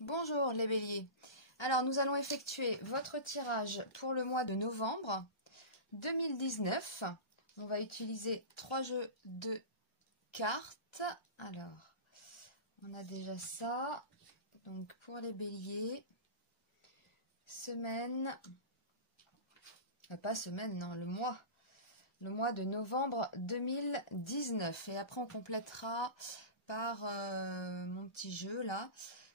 Bonjour les béliers. Alors nous allons effectuer votre tirage pour le mois de novembre 2019. On va utiliser 3 jeux de cartes. Alors, on a déjà ça. Donc pour les béliers, semaine, pas semaine, non, le mois de novembre 2019. Et après on complétera par mon petit jeu là,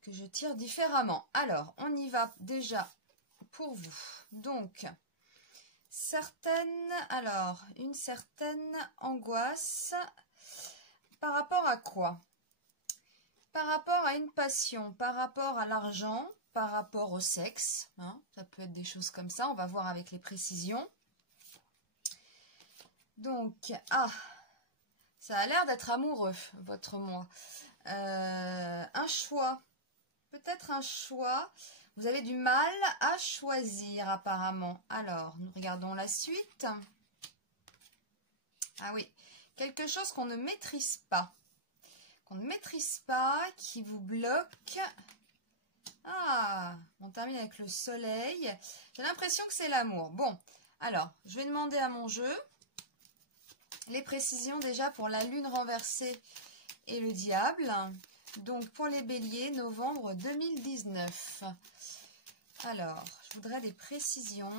que je tire différemment. Alors, on y va déjà pour vous. Donc, une certaine angoisse par rapport à quoi? Par rapport à une passion, par rapport à l'argent, par rapport au sexe. Hein, ça peut être des choses comme ça. On va voir avec les précisions. Donc, ça a l'air d'être amoureux, votre mois. Un choix. Peut-être un choix. Vous avez du mal à choisir apparemment. Alors, nous regardons la suite. Ah oui, quelque chose qu'on ne maîtrise pas. Qui vous bloque. Ah, on termine avec le soleil. J'ai l'impression que c'est l'amour. Bon, alors, je vais demander à mon jeu les précisions déjà pour la lune renversée et le diable. Donc, pour les béliers, novembre 2019. Alors, je voudrais des précisions.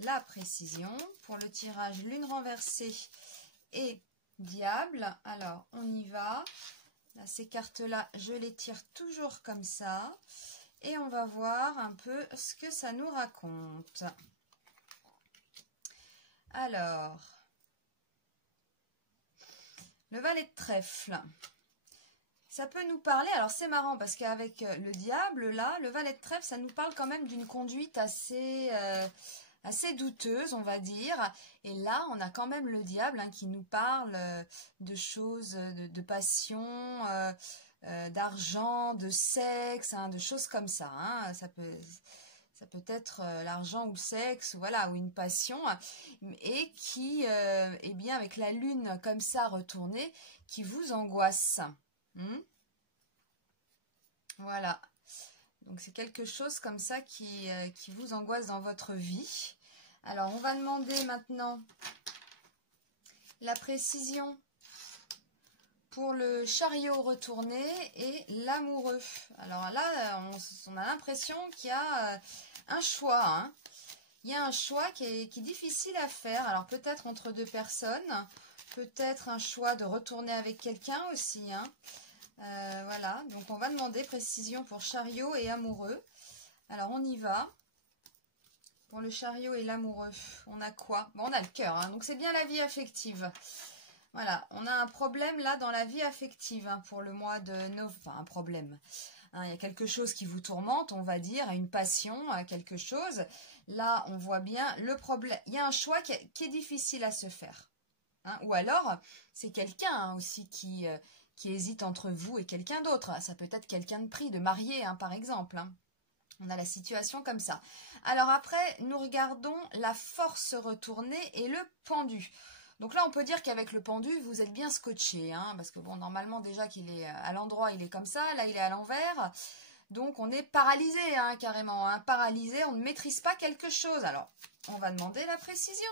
La précision pour le tirage lune renversée et diable. Alors, on y va. Là, ces cartes-là, je les tire toujours comme ça. Et on va voir un peu ce que ça nous raconte. Alors, le valet de trèfle. Ça peut nous parler, alors c'est marrant parce qu'avec le diable, là, le valet de trèfle, ça nous parle quand même d'une conduite assez douteuse, on va dire. Et là, on a quand même le diable qui nous parle de choses, de passion, d'argent, de sexe, de choses comme ça. Ça peut être l'argent ou le sexe, voilà, ou une passion. Et qui, eh bien, avec la lune comme ça retournée, qui vous angoisse. Voilà, donc c'est quelque chose comme ça qui vous angoisse dans votre vie. Alors on va demander maintenant la précision pour le chariot retourné et l'amoureux. Alors là, on a l'impression qu'il y a un choix. Il y a un choix qui est difficile à faire. Alors peut-être entre deux personnes, peut-être un choix de retourner avec quelqu'un aussi. Voilà, donc on va demander précision pour chariot et amoureux. Alors on y va. Pour le chariot et l'amoureux, on a quoi? Bon, on a le cœur, donc c'est bien la vie affective. Voilà, on a un problème là dans la vie affective pour le mois de novembre. Enfin, un problème. Il y a quelque chose qui vous tourmente, on va dire, une passion, quelque chose. Là, on voit bien le problème. Il y a un choix qui est difficile à se faire. Ou alors, c'est quelqu'un aussi qui hésite entre vous et quelqu'un d'autre. Ça peut être quelqu'un de pris, de marié, par exemple. On a la situation comme ça. Alors après, nous regardons la force retournée et le pendu. Donc là, on peut dire qu'avec le pendu, vous êtes bien scotché. Parce que bon, normalement, déjà qu'il est à l'endroit, il est comme ça. Là, il est à l'envers. Donc, on est paralysé, carrément. Paralysé, on ne maîtrise pas quelque chose. Alors, on va demander la précision.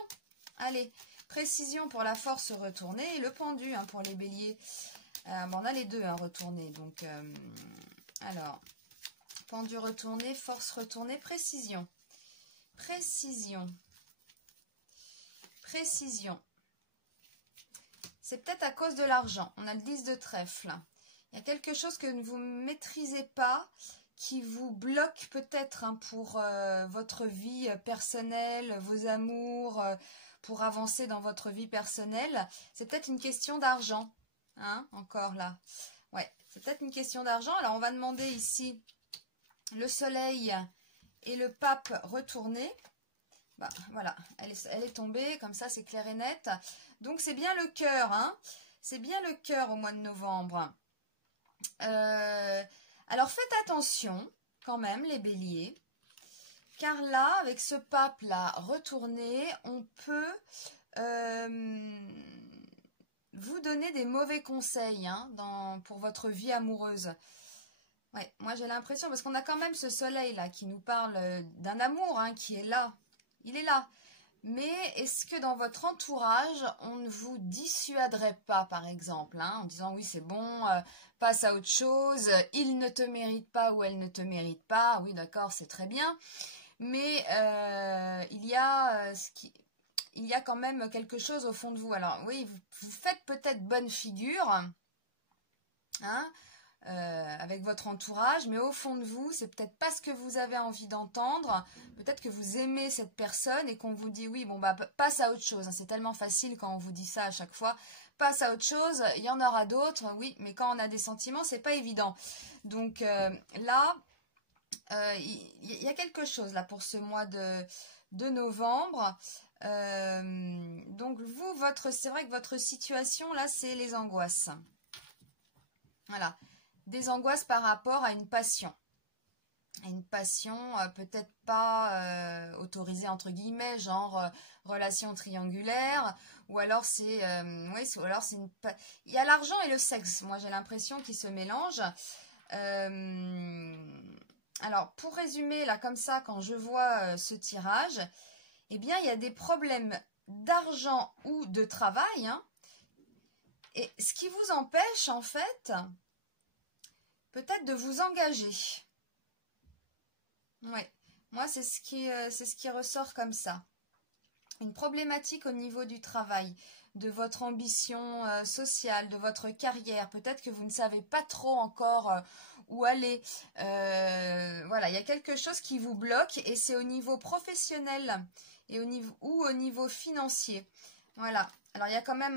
Allez, précision pour la force retournée et le pendu pour les béliers. On a les deux retournés. Donc, alors, pendu retourné, force retournée, précision. Précision. C'est peut-être à cause de l'argent. On a le 10 de trèfle. Il y a quelque chose que vous ne maîtrisez pas, qui vous bloque peut-être pour votre vie personnelle, vos amours, pour avancer dans votre vie personnelle. C'est peut-être une question d'argent. Encore là. Ouais, c'est peut-être une question d'argent. Alors, on va demander ici le soleil et le pape retourné. Voilà, elle est tombée, comme ça, c'est clair et net. Donc, c'est bien le cœur, C'est bien le cœur au mois de novembre. Alors, faites attention, quand même, les béliers. Car là, avec ce pape-là retourné, on peut vous donner des mauvais conseils pour votre vie amoureuse. Ouais, moi j'ai l'impression, parce qu'on a quand même ce soleil là qui nous parle d'un amour hein, qui est là. Il est là. Mais est-ce que dans votre entourage, on ne vous dissuaderait pas, par exemple, hein, en disant oui, c'est bon, passe à autre chose, il ne te mérite pas ou elle ne te mérite pas, oui, d'accord, c'est très bien. Mais il y a quand même quelque chose au fond de vous. Alors oui, vous faites peut-être bonne figure, hein, avec votre entourage, mais au fond de vous, c'est peut-être pas ce que vous avez envie d'entendre. Peut-être que vous aimez cette personne et qu'on vous dit oui, bon bah passe à autre chose. Hein. C'est tellement facile quand on vous dit ça à chaque fois. Passe à autre chose, il y en aura d'autres, oui, mais quand on a des sentiments, c'est pas évident. Donc là, il y a quelque chose là pour ce mois de novembre. Donc vous, c'est vrai que votre situation là, c'est les angoisses. Voilà. Des angoisses par rapport à une passion. Une passion peut-être pas autorisée entre guillemets, genre relation triangulaire, ou alors c'est oui, ou alors c'est il y a l'argent et le sexe. Moi j'ai l'impression qu'ils se mélangent. Alors pour résumer là comme ça, quand je vois ce tirage, eh bien il y a des problèmes d'argent ou de travail, hein, et ce qui vous empêche en fait peut-être de vous engager. Oui, moi c'est ce qui ressort comme ça. Une problématique au niveau du travail, de votre ambition sociale, de votre carrière. Peut-être que vous ne savez pas trop encore où aller. Voilà, il y a quelque chose qui vous bloque et c'est au niveau professionnel et au niveau financier. Voilà. Alors il y a quand même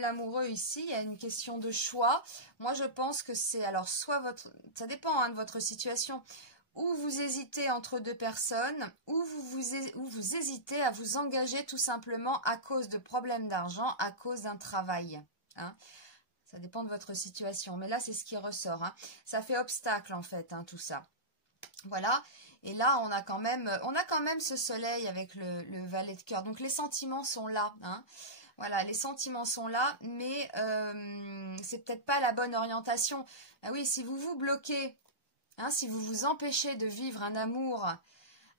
l'amoureux ici. Il y a une question de choix. Moi je pense que c'est alors soit ça dépend hein, de votre situation. Ou vous hésitez entre deux personnes, ou vous hésitez à vous engager tout simplement à cause de problèmes d'argent, à cause d'un travail. Hein. Ça dépend de votre situation, mais là c'est ce qui ressort. Hein. Ça fait obstacle en fait, hein, tout ça. Voilà, et là on a quand même ce soleil avec le valet de cœur. Donc les sentiments sont là. Hein. Voilà, les sentiments sont là, mais c'est peut-être pas la bonne orientation. Ah oui, si vous vous bloquez... Hein, si vous vous empêchez de vivre un amour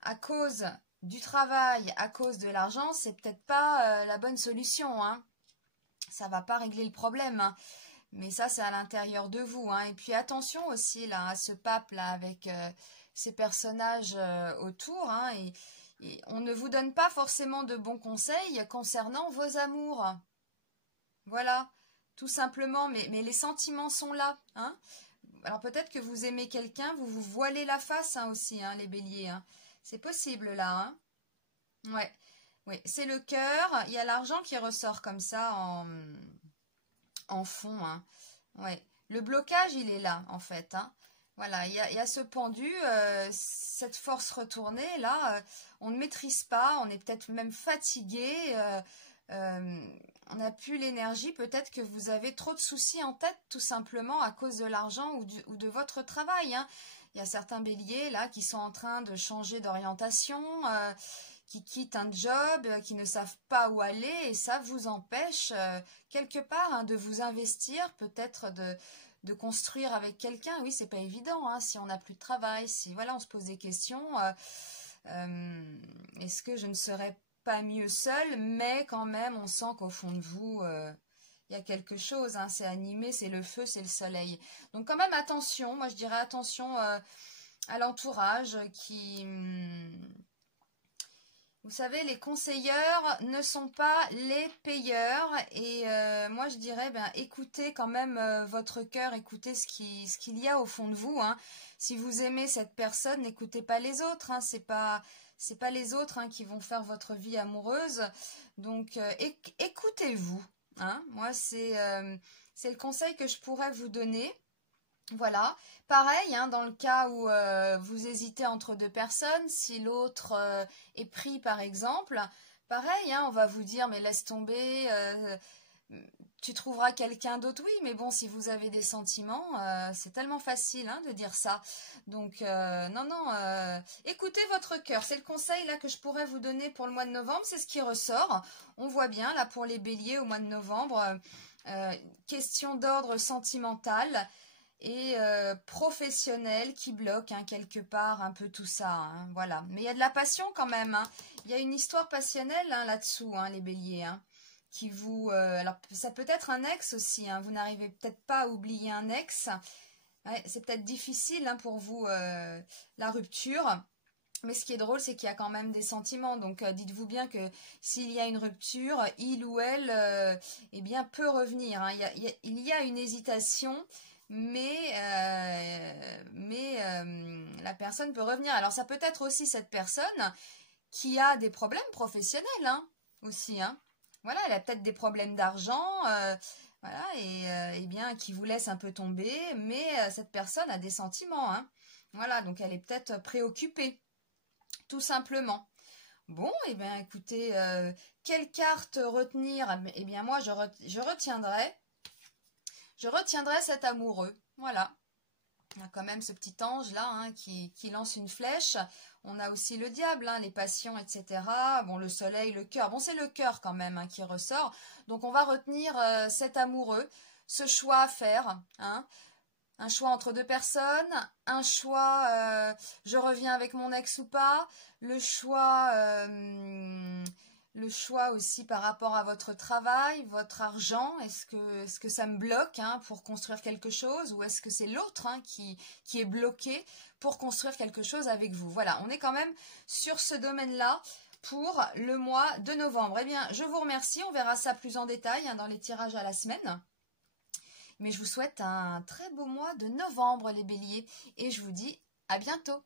à cause du travail, à cause de l'argent, c'est peut-être pas la bonne solution. Hein. Ça va pas régler le problème. Hein. Mais ça, c'est à l'intérieur de vous. Hein. Et puis attention aussi là, à ce pape là avec ces personnages autour. Hein, et on ne vous donne pas forcément de bons conseils concernant vos amours. Voilà, tout simplement. Mais les sentiments sont là. Hein. Alors peut-être que vous aimez quelqu'un, vous vous voilez la face hein, aussi, hein, les béliers. Hein. C'est possible là. Hein. Ouais, oui, c'est le cœur. Il y a l'argent qui ressort comme ça en fond. Hein. Ouais. Le blocage, il est là en fait. Hein. Voilà, il y a ce pendu, cette force retournée là. On ne maîtrise pas, on est peut-être même fatigué. On n'a plus l'énergie, peut-être que vous avez trop de soucis en tête tout simplement à cause de l'argent ou de votre travail. Hein. Il y a certains béliers là qui sont en train de changer d'orientation, qui quittent un job, qui ne savent pas où aller et ça vous empêche quelque part hein, de vous investir, peut-être de construire avec quelqu'un. Oui, c'est pas évident hein, si on n'a plus de travail, si voilà on se pose des questions. Est-ce que je ne serais pas mieux seul, mais quand même on sent qu'au fond de vous il y a quelque chose, hein, c'est animé, c'est le feu, c'est le soleil. Donc quand même attention, moi je dirais attention à l'entourage qui... Vous savez, les conseilleurs ne sont pas les payeurs et moi je dirais ben, écoutez quand même votre cœur, écoutez ce qu'il y a au fond de vous. Hein. Si vous aimez cette personne, n'écoutez pas les autres, hein, c'est pas les autres hein, qui vont faire votre vie amoureuse. Donc écoutez-vous. Hein. Moi c'est le conseil que je pourrais vous donner. Voilà, pareil, hein, dans le cas où vous hésitez entre deux personnes, si l'autre est pris par exemple, pareil, hein, on va vous dire mais laisse tomber, tu trouveras quelqu'un d'autre, oui, mais bon, si vous avez des sentiments, c'est tellement facile hein, de dire ça. Donc, non, écoutez votre cœur, c'est le conseil là que je pourrais vous donner pour le mois de novembre, c'est ce qui ressort. On voit bien là pour les béliers au mois de novembre, question d'ordre sentimental. et professionnel qui bloque hein, quelque part un peu tout ça. Hein, voilà. Mais il y a de la passion quand même. Hein. Il y a une histoire passionnelle hein, là-dessous, hein, les béliers. Hein, qui vous, alors ça peut être un ex aussi. Hein, vous n'arrivez peut-être pas à oublier un ex. Ouais, c'est peut-être difficile hein, pour vous la rupture. Mais ce qui est drôle, c'est qu'il y a quand même des sentiments. Donc, dites-vous bien que s'il y a une rupture, il ou elle eh bien, peut revenir. Hein. Il y a une hésitation, mais la personne peut revenir. Alors, ça peut être aussi cette personne qui a des problèmes professionnels hein, aussi. Hein. Voilà, elle a peut-être des problèmes d'argent. Voilà, et bien, qui vous laisse un peu tomber. Mais cette personne a des sentiments. Hein. Voilà, donc elle est peut-être préoccupée. Tout simplement. Bon, et bien écoutez, quelle carte retenir? Eh bien moi, je retiendrai cet amoureux. Voilà. On a quand même ce petit ange là hein, qui lance une flèche. On a aussi le diable, hein, les passions, etc. Bon, le soleil, le cœur. Bon, c'est le cœur quand même hein, qui ressort. Donc on va retenir cet amoureux, ce choix à faire. Hein. Un choix entre deux personnes, un choix je reviens avec mon ex ou pas, le choix aussi par rapport à votre travail, votre argent, est-ce que ça me bloque hein, pour construire quelque chose ou est-ce que c'est l'autre hein, qui est bloqué pour construire quelque chose avec vous. Voilà, on est quand même sur ce domaine-là pour le mois de novembre. Eh bien, je vous remercie, on verra ça plus en détail hein, dans les tirages à la semaine. Mais je vous souhaite un très beau mois de novembre les béliers et je vous dis à bientôt.